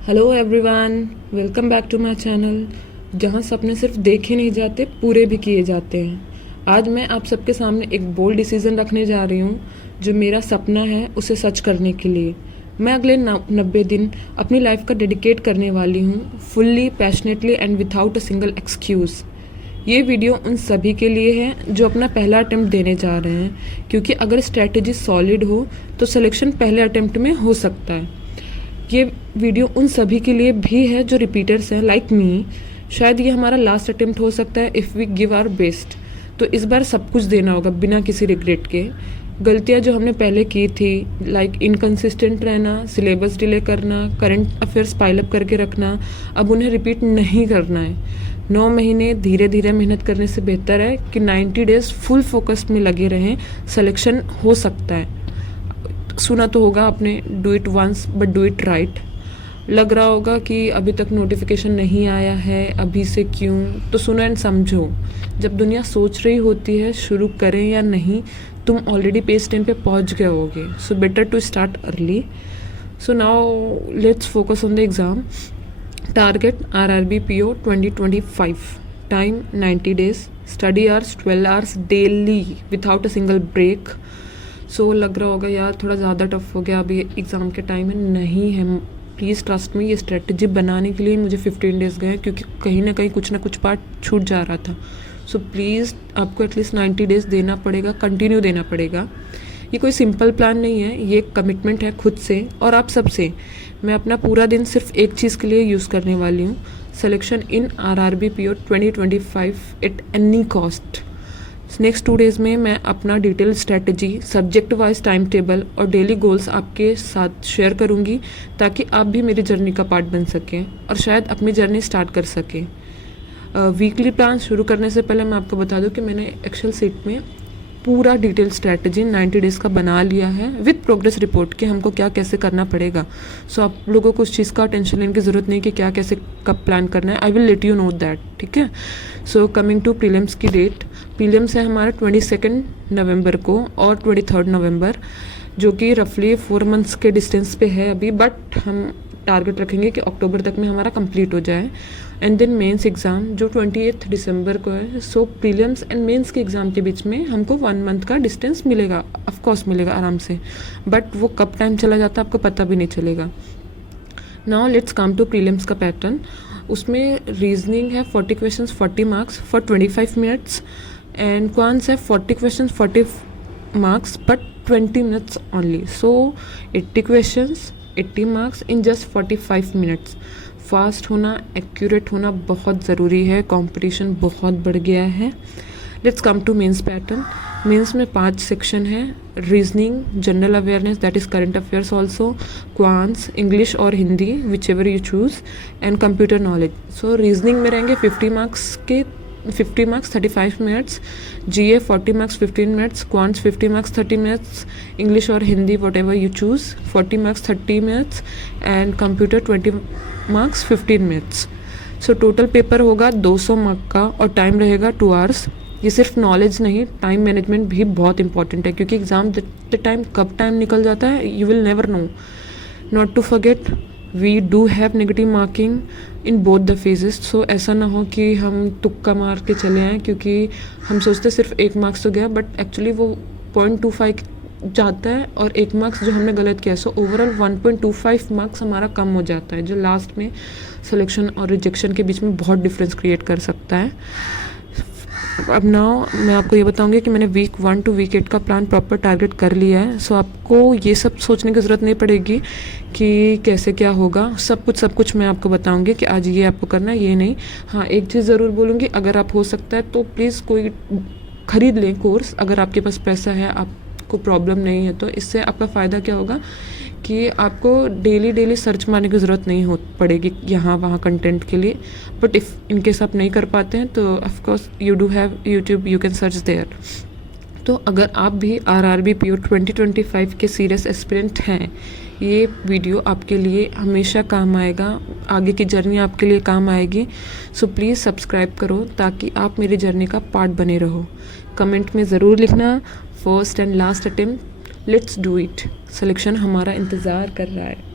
Hello everyone, welcome back to my channel जहां सपने सिर्फ देखे नहीं जाते, पूरे भी किए जाते हैं। आज मैं आप सबके सामने एक बोल्ड डिसीजन रखने जा रही हूं, जो मेरा सपना है उसे सच करने के लिए। मैं अगले 90 दिन अपनी लाइफ का डेडिकेट करने वाली हूं, fully, passionately and without a single excuse. ये वीडियो उन सभी के लिए है जो अपना पहला अटेम्प्ट देने जा रहे हैं, क्योंकि अगर स्ट्रेटजी सॉलिड हो तो सिलेक्शन पहले अटेम्प्ट में हो सकता है। ये वीडियो उन सभी के लिए भी है जो रिपीटर्स हैं लाइक मी। शायद ये हमारा लास्ट अटेम्प्ट हो सकता है if we give our best. तो इस बार सब कुछ देना होगा बिना किसी रिग्रेट के। गलतियाँ जो हमने पहले की थी, लाइक इनकंसिस्टेंट रहना, सिलेबस डिले करना, करंट अफेयर्स पाइलअप करके रखना, अब उन्हें रिपीट नहीं करना है। 9 महीने धीरे धीरे मेहनत करने से बेहतर है कि 90 डेज फुल फोकस में लगे रहें। सिलेक्शन हो सकता है। सुना तो होगा आपने, do it once but do it right. लग रहा होगा कि अभी तक नोटिफिकेशन नहीं आया है, अभी से क्यों? तो सुनो एंड समझो, जब दुनिया सोच रही होती है शुरू करें या नहीं, तुम ऑलरेडी पेस टाइम पे पहुंच गए होगे। So better to start early. So now let's focus on the exam. Target RRB PO 2025। Time 90 days. Study hours 12 hours daily without a single break. So लग रहा होगा यार थोड़ा ज़्यादा टफ हो गया, अभी एग्ज़ाम के टाइम में नहीं है। प्लीज़ ट्रस्ट मी, ये स्ट्रेटजी बनाने के लिए मुझे 15 डेज़ गए, क्योंकि कहीं ना कुछ पार्ट छूट जा रहा था। सो प्लीज़ आपको एटलीस्ट 90 डेज़ देना पड़ेगा, कंटिन्यू देना पड़ेगा। ये कोई सिंपल प्लान नहीं है, ये एक कमिटमेंट है खुद से और आप सब से। मैं अपना पूरा दिन सिर्फ एक चीज़ के लिए यूज़ करने वाली हूँ, selection in RRB PO 2025 at any cost. Next 2 days में मैं अपना detail strategy, subject wise time table और डेली गोल्स आपके साथ शेयर करूंगी, ताकि आप भी मेरी जर्नी का पार्ट बन सकें और शायद अपनी जर्नी स्टार्ट कर सकें। वीकली प्लान शुरू करने से पहले मैं आपको बता दूं कि मैंने एक्सेल सीट में पूरा डिटेल स्ट्रैटेजी 90 डेज़ का बना लिया है विद प्रोग्रेस रिपोर्ट कि हमको क्या कैसे करना पड़ेगा। सो आप लोगों को उस चीज़ का टेंशन लेने की ज़रूरत नहीं कि क्या कैसे कब प्लान करना है। I will let you know that, ठीक है। सो कमिंग टू प्रीलिम्स की डेट, प्रीलिम्स है हमारा 22 नवंबर को और 23 नवंबर, जो कि रफली 4 मंथ्स के डिस्टेंस पे है अभी, बट हम टारगेट रखेंगे कि अक्टूबर तक में हमारा कंप्लीट हो जाए। एंड देन मेंस एग्ज़ाम जो 28 दिसंबर को है। सो प्रीलिम्स एंड मेंस के एग्ज़ाम के बीच में हमको 1 मंथ का डिस्टेंस मिलेगा, ऑफकोर्स मिलेगा आराम से, बट वो कब टाइम चला जाता है आपको पता भी नहीं चलेगा। Now let's come to prelims का पैटर्न। उसमें रीजनिंग है 40 question 40 marks for 25 minutes, and quants है 40 question 40 marks but 20 minutes only. So 80 question 80 marks in just 45 minutes. Fast होना, एक्यूरेट होना बहुत ज़रूरी है, कंपटीशन बहुत बढ़ गया है। Let's come to mains pattern. Mains में 5 सेक्शन है, reasoning, general awareness that is current affairs also, quants, English और Hindi whichever you choose, and computer knowledge. So reasoning में रहेंगे 50 मार्क्स के 50 marks 35 minutes, GA 40 marks 15 minutes, quants 50 marks 30 minutes, English और Hindi whatever you choose 40 marks 30 minutes, and computer 20 marks 15 minutes. So total paper होगा 200 mark का और time रहेगा 2 hours. ये सिर्फ नॉलेज नहीं, टाइम मैनेजमेंट भी बहुत इंपॉर्टेंट है, क्योंकि एग्ज़ाम द टाइम कब टाइम निकल जाता है you will never know. Not to forget we do have negative marking in both the phases. So ऐसा ना हो कि हम तुक्का मार के चले आएँ, क्योंकि हम सोचते सिर्फ 1 मार्क्स तो गया, बट एक्चुअली वो 0.25 जाता है और 1 मार्क्स जो हमने गलत किया। सो ओवरऑल 1.25 मार्क्स हमारा कम हो जाता है, जो लास्ट में सिलेक्शन और रिजेक्शन के बीच में बहुत डिफरेंस क्रिएट कर सकता है। अब नाउ मैं आपको ये बताऊंगी कि मैंने वीक 1 to वीक 8 का प्लान प्रॉपर टारगेट कर लिया है। सो आपको ये सब सोचने की ज़रूरत नहीं पड़ेगी कि कैसे क्या होगा। सब कुछ मैं आपको बताऊंगी कि आज ये आपको करना है, ये नहीं। हाँ, एक चीज़ ज़रूर बोलूँगी, अगर आप हो सकता है तो प्लीज़ कोई ख़रीद लें कोर्स, अगर आपके पास पैसा है, आपको प्रॉब्लम नहीं है तो। इससे आपका फ़ायदा क्या होगा कि आपको डेली सर्च मारने की ज़रूरत नहीं हो पड़ेगी यहाँ वहाँ कंटेंट के लिए। बट इफ़ इनकेस आप नहीं कर पाते हैं तो of course you do have YouTube, you can search there. तो अगर आप भी RRB PO 2025 के सीरियस एस्पिरेंट हैं, ये वीडियो आपके लिए हमेशा काम आएगा, आगे की जर्नी आपके लिए काम आएगी। सो प्लीज़ सब्सक्राइब करो ताकि आप मेरी जर्नी का पार्ट बने रहो। कमेंट में ज़रूर लिखना, first and last attempt, let's do it. Selection हमारा इंतज़ार कर रहा है।